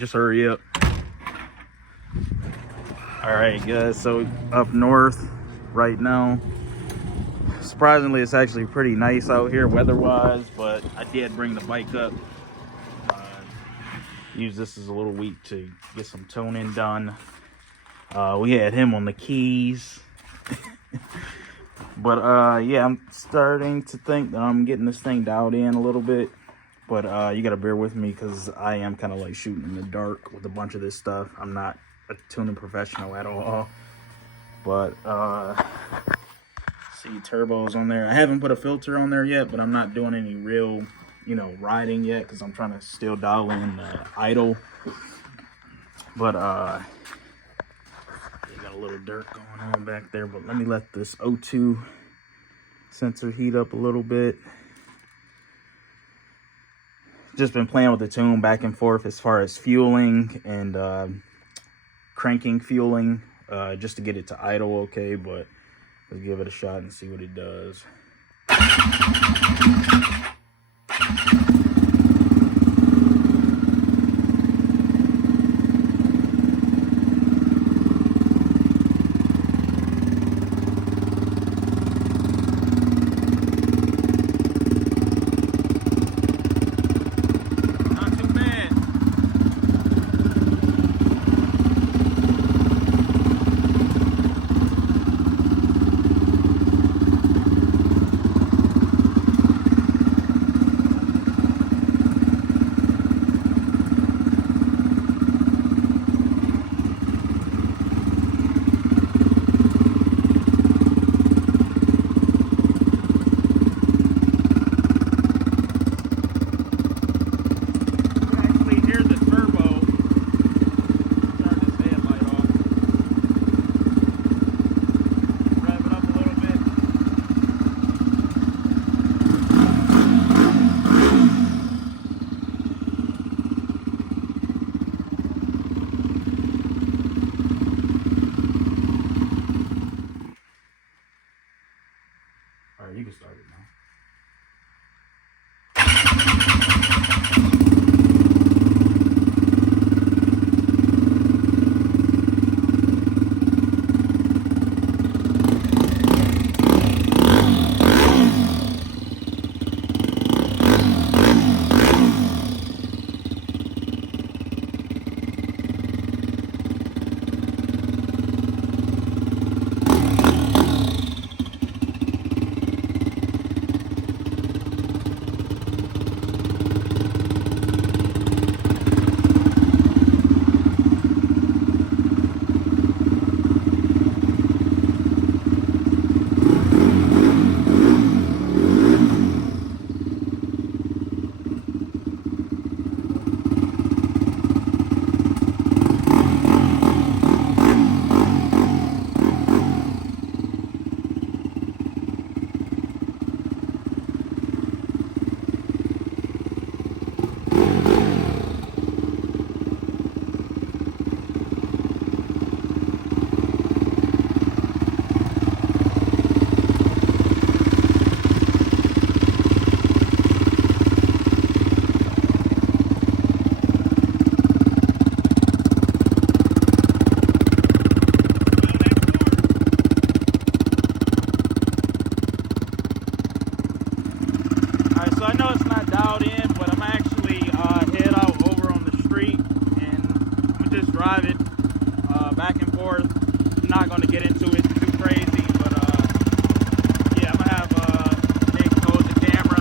Just hurry up. All right, guys. So up north right now. Surprisingly, it's actually pretty nice out here weather-wise, but I did bring the bike up. Use this as a little week to get some toning done. We had him on the keys. But yeah, I'm starting to think that I'm getting this thing dialed in a little bit. But you gotta bear with me because I am kind of like shooting in the dark with a bunch of this stuff. I'm not a tuning professional at all. But see, turbos on there. I haven't put a filter on there yet, but I'm not doing any real, you know, riding yet because I'm trying to still dial in idle. But you got a little dirt going on back there. But let me let this O2 sensor heat up a little bit. Just been playing with the tune back and forth as far as fueling and cranking fueling, just to get it to idle okay. But let's give it a shot and see what it does. You can start it now. Drive it back and forth. I'm not going to get into it too crazy, but yeah, I'm going to have Nick hold the camera.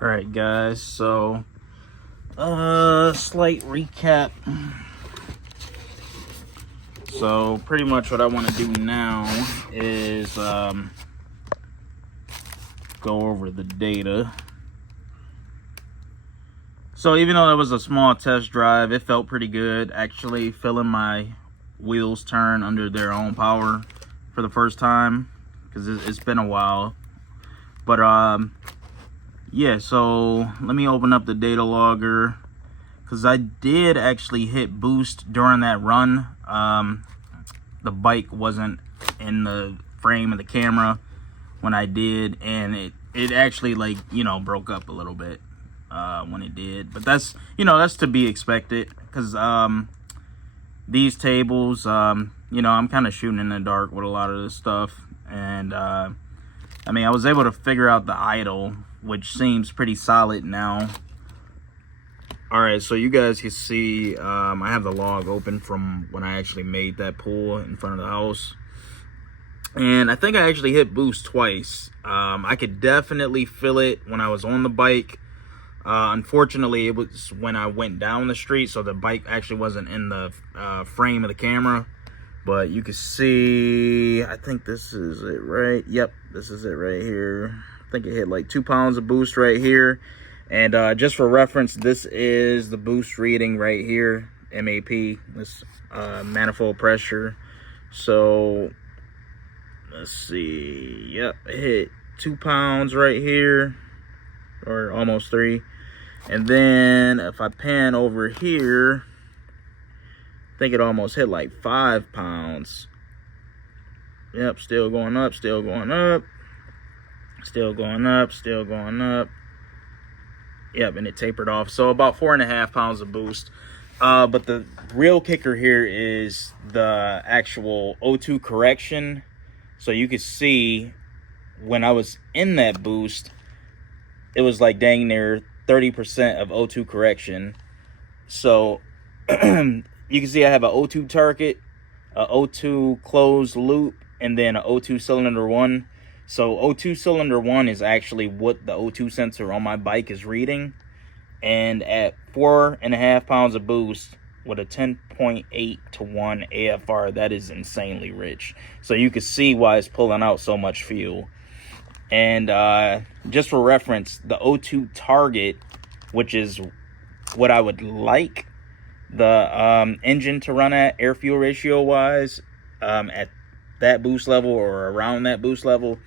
Alright guys, so slight recap. So pretty much what I want to do now is go over the data. So even though it was a small test drive, it felt pretty good, actually feeling my wheels turn under their own power for the first time, because it's been a while. But yeah, so let me open up the data logger, because I did actually hit boost during that run. The bike wasn't in the frame of the camera when I did, and it actually, like, you know, broke up a little bit when it did. But that's, you know, that's to be expected, because these tables, you know, I'm kind of shooting in the dark with a lot of this stuff. And I mean, I was able to figure out the idle, which seems pretty solid now. All right, so you guys can see I have the log open from when I actually made that pull in front of the house. And I think I actually hit boost twice. I could definitely feel it when I was on the bike. Unfortunately, it was when I went down the street, so the bike actually wasn't in the frame of the camera. But you can see, I think this is it, right? Yep, this is it right here. I think it hit like 2 pounds of boost right here. And just for reference, this is the boost reading right here, MAP, this manifold pressure. So let's see, yep, it hit 2 pounds right here, or almost 3. And then if I pan over here, I think it almost hit like 5 pounds. Yep, still going up, still going up, still going up, still going up. Yep, and it tapered off. So about 4.5 pounds of boost. But the real kicker here is the actual O2 correction. So you could see when I was in that boost, it was like dang near 30% of O2 correction. So you can see I have an O2 target, a O2 closed loop, and then an O2 cylinder 1. So O2 cylinder 1 is actually what the O2 sensor on my bike is reading. And at 4.5 pounds of boost with a 10.8 to 1 AFR, that is insanely rich. So you can see why it's pulling out so much fuel. And just for reference, the O2 target, which is what I would like the engine to run at air fuel ratio wise, at that boost level or around that boost level,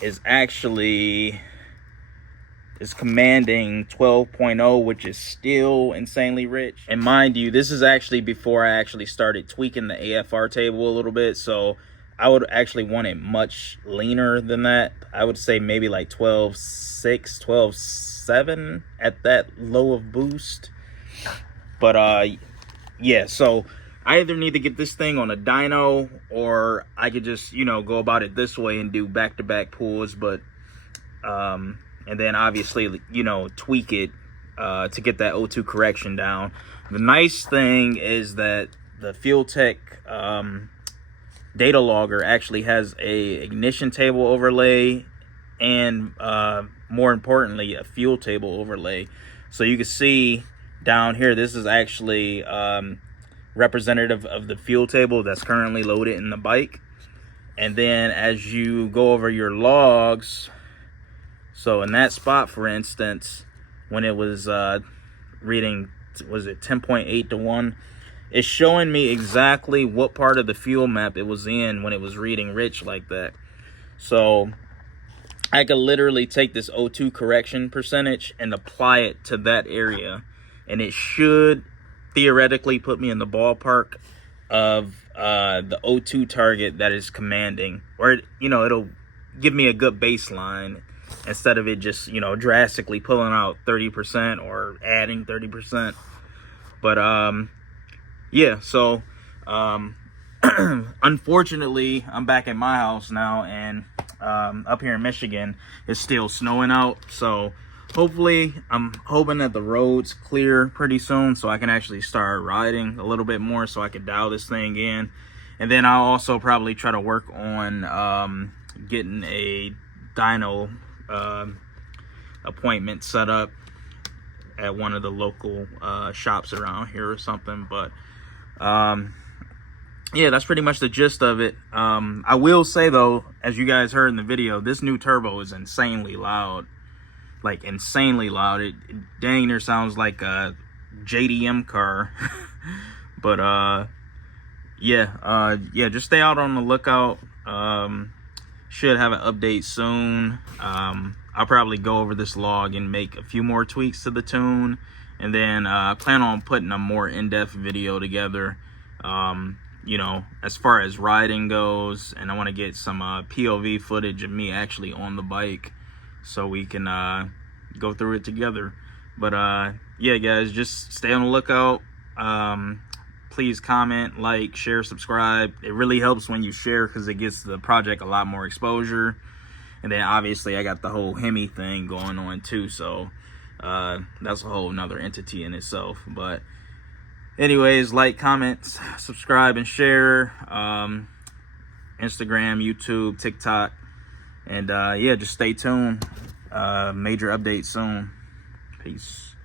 is actually commanding 12.0, which is still insanely rich. And mind you, this is actually before I actually started tweaking the AFR table a little bit, so I would actually want it much leaner than that. I would say maybe like 12.6, 12.7 at that low of boost. But yeah, so I either need to get this thing on a dyno, or I could just, you know, go about it this way and do back-to-back pulls. But and then obviously, you know, tweak it to get that O2 correction down. The nice thing is that the Fueltech data logger actually has a ignition table overlay, and more importantly, a fuel table overlay. So you can see down here, this is actually representative of the fuel table that's currently loaded in the bike. And then as you go over your logs, so in that spot, for instance, when it was reading, was it 10.8 to 1? It's showing me exactly what part of the fuel map it was in when it was reading rich like that. So I could literally take this O2 correction percentage and apply it to that area, and it should theoretically put me in the ballpark of the O2 target that is commanding, or it'll give me a good baseline instead of it just drastically pulling out 30% or adding 30%. But yeah, so unfortunately I'm back at my house now, and up here in Michigan it's still snowing out, so hopefully I'm hoping that the roads clear pretty soon so I can actually start riding a little bit more, so I can dial this thing in. And then I'll also probably try to work on getting a dyno appointment set up at one of the local shops around here or something. But yeah, that's pretty much the gist of it. I will say though, as you guys heard in the video, this new turbo is insanely loud. Like insanely loud. It dang near sounds like a JDM car. But yeah, just stay out on the lookout. Should have an update soon. I'll probably go over this log and make a few more tweaks to the tune, and then plan on putting a more in-depth video together, as far as riding goes. And I want to get some POV footage of me actually on the bike so we can go through it together. But yeah guys, just stay on the lookout. Please comment, like, share, subscribe. It really helps when you share because it gets the project a lot more exposure. And then obviously I got the whole Hemi thing going on too, so that's a whole nother entity in itself. But anyways, like, comment, subscribe, and share. Instagram, YouTube, TikTok, and yeah, just stay tuned. Major update soon. Peace.